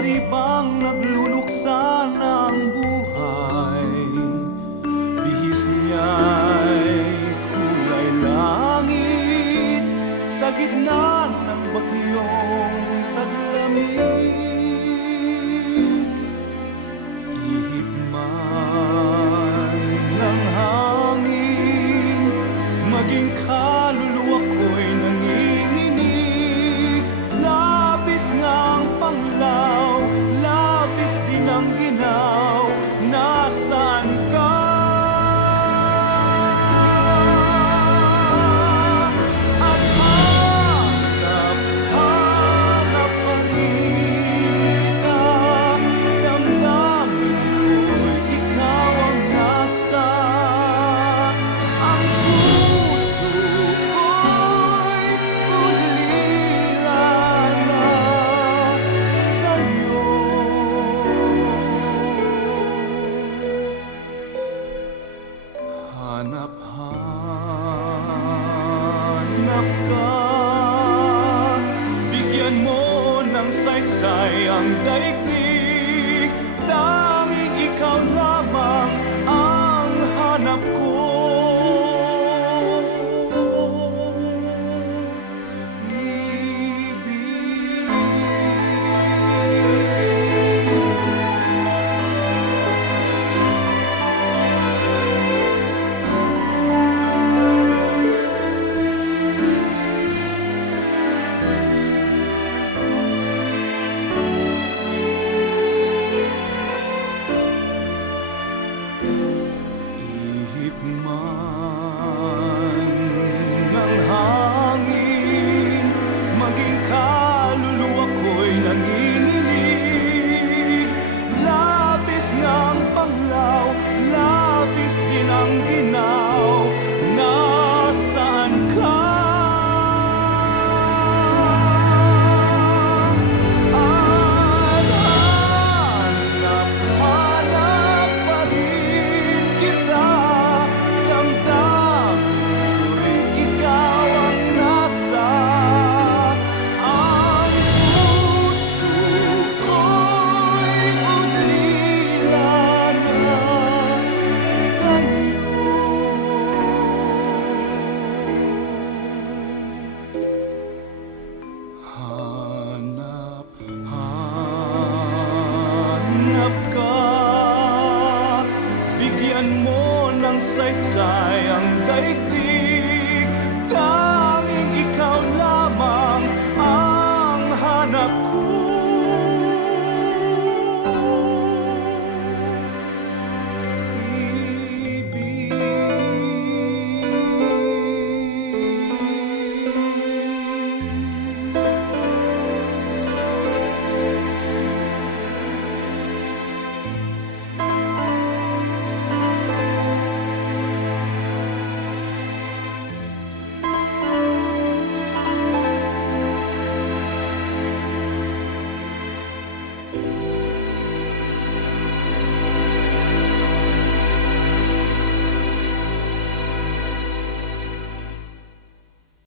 Pari bang nagluluksa ng buhay? Bihis niya'y kulay langit sa gitna ng bagyong taglamig. Ihip man ng hangin, maging kaluluwa ko'y nanginginig. Labis ngang panglaw, labis din ang ginaw. Nasaan ka? At hanap pa rin kita. Damdamin ko'y ikaw ang nasa. Ang puso ko'y ulila na sa'yo. Hanap ka, bigyan mo ng saysay ang daigdig. Tanging ikaw lamang ang hanap ko. Ihip man ng hangin, maging kaluluwa ko'y nanginginig. Labis ngang panglaw, labis din ang ginaw. Nasaan ka? Hanap pa rin kita. Damdamin ko'y ikaw ang nasa. Ang puso ko'y ulila na sa'yo. Hanap ka, bigyan mo ng saysay ang daigdig.